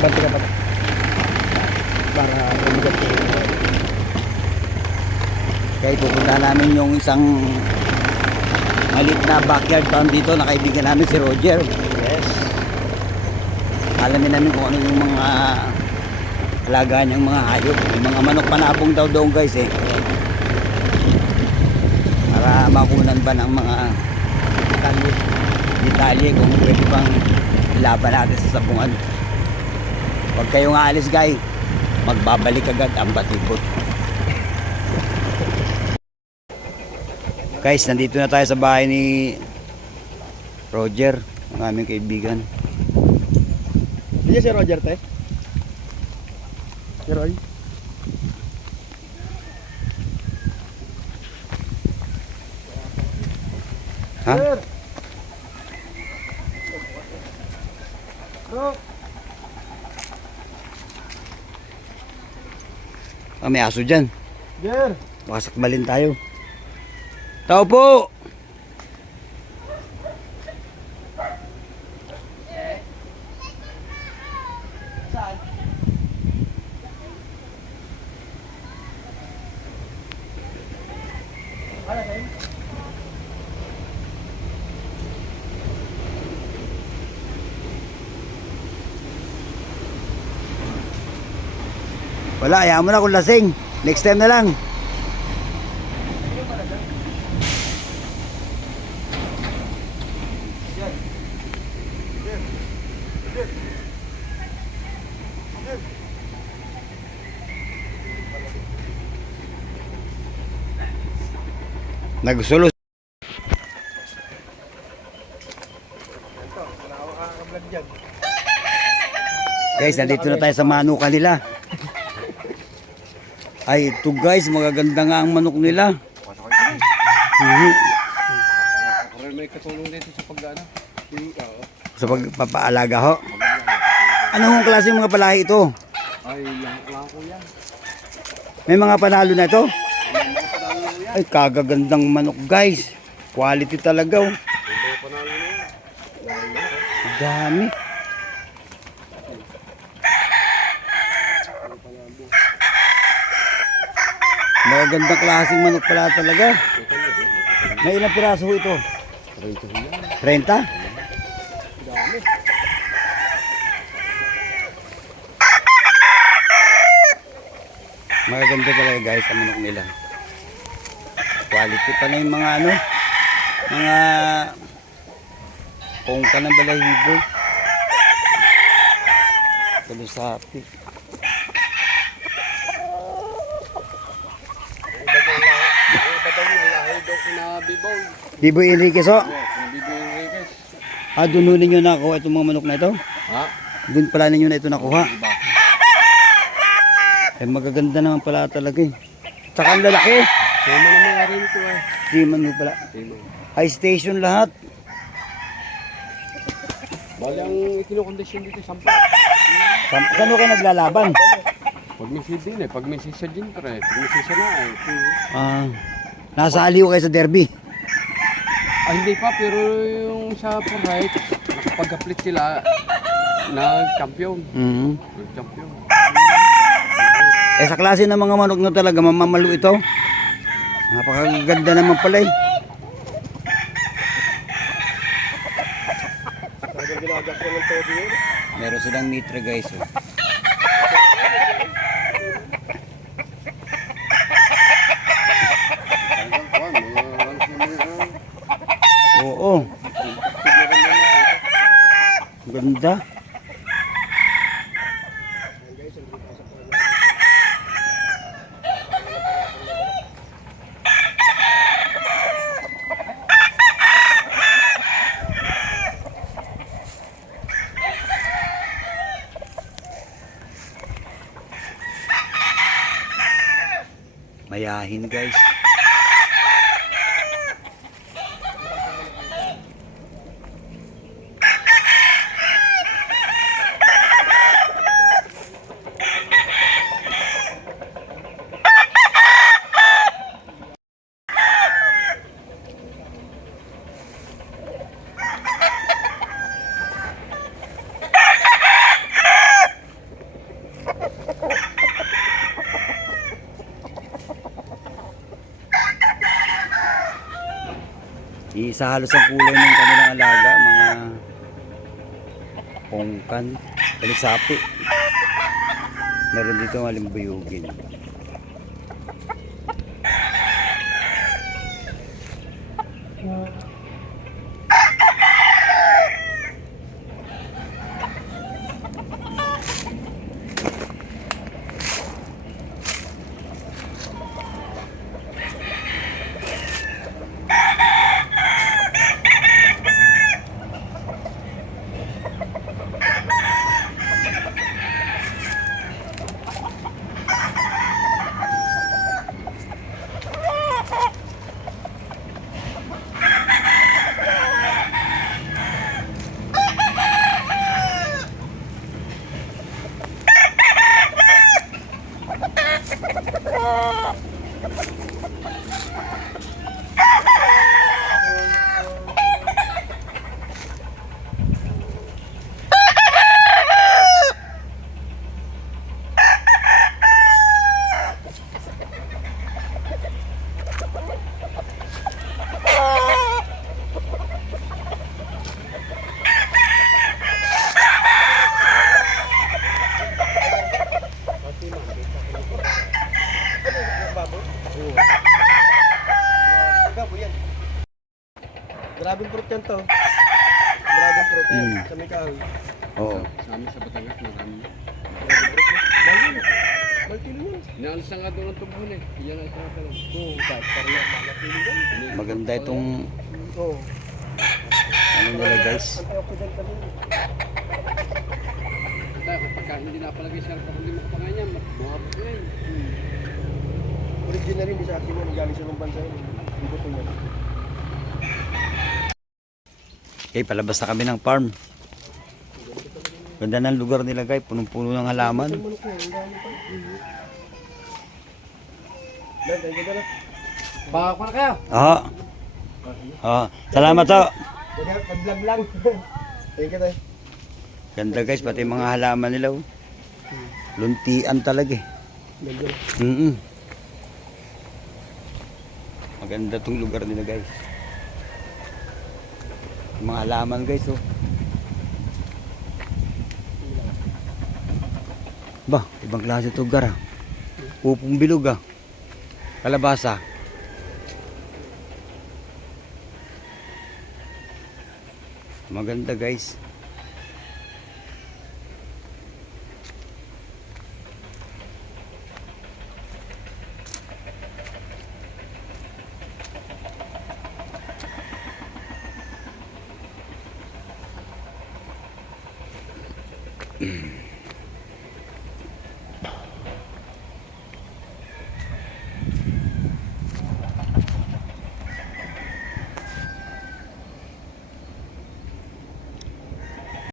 Pati ka pa. Para rumigat kayo. Kaya pupunta namin yung isang maliit na backyard farm dito na kaibigan namin si Roger. Yes. Alamin namin kung ano yung mga alagaan niyang mga hayop. Yung mga manok panabong daw doon guys eh. Para makunan ba ng mga detalye kung pwede bang ilaban natin sa sabungan. Huwag kayong aalis guys. Magbabalik agad ang batibot. Guys, nandito na tayo sa bahay ni Roger, ang aming kaibigan. Hindi si Roger, te? Si Roy? Ha? Sir! Bro! Ah, may aso dyan. Jer! Baka sakbalin tayo. Tao po! Wala, ayaw mo na kung lasing. Next time na lang. Nagsulo. Guys, nandito na tayo sa manukan nila. Ay, ito guys, magaganda nga ang manok nila. May katulong dito sa pag-ano? Sa pagpapaalaga ho. Anong klase mga palahi ito? Ay, lang ko yan. May mga panalo na ito? Ay, kagagandang manok guys. Quality talaga oh. Ang dami. Magagandang klaseng manok pala talaga. May ilang piraso ho ito? 30? Magaganda talaga guys ang manok nila. Quality pa na yung mga ano, mga pongka ng balahibo. Kalusapi. Biboy Enriquez ho? Biboy Enriquez. Ah, doon ninyo nakuha itong mga manok na ito? Ha? Doon pala ninyo na ito nakuha? Eh magaganda naman pala talaga eh. Tsaka ang lalaki. Sema naman nga rin ito eh. Seaman ho pala. High station lahat. Bali ang ikinokondisyon dito sampa. Saan ho kayo naglalaban? Pag may sidin eh, pag may sisa dyan pre, pag may sisa na eh. Ah, nasa aliw kayo sa derby. Ah, hindi pa, pero yung sa Purite, nakapag-applit sila na champion. Champion. Eh sa klase ng mga manok na talaga, mamamalo ito. Napakaganda naman pala eh. Meron silang mitra guys. Oh. Oo. Ganda. Mayahin guys. isa halos ang kulay ng kanilang alaga, mga pongkan, kalisapi. Meron dito ang alimbuyugin. Grabing fruit yan to. Grabing fruit yan. Sa may kahoy. Oo. Sa amin sa Batangas, marami. Mahal yun. Mahal kilo yun. Inaalis na nga doon ang tubuhan eh. Iyan ang tinatanong. Oo, kahit parang mahal kilo yan. Maganda itong Oo. ano nila guys. Antioxidant ka din. Kaya kapag hindi napalagay siya, kapag hindi makapangan niya, buhabot na yun. Original hindi sa atin yan. Galing sa ibang bansa yun. Hindi ko yan. Okay, palabas na kami ng farm. Ganda ng lugar nila guys, punong-puno ng halaman. Manok yan. Ang dami pa. Dahil, ganda na. Baka na kaya? Ah. Ah, salamat to. Ganda, pag-vlog lang. Thank you tayo. Ganda guys, pati mga halaman nila. Oh. Luntian talaga eh. Ganda. Maganda tong lugar nila guys. Yung mga halaman guys oh. Ba, ibang klase ito lugar ah. Upong bilog ah. Kalabasa. Maganda guys.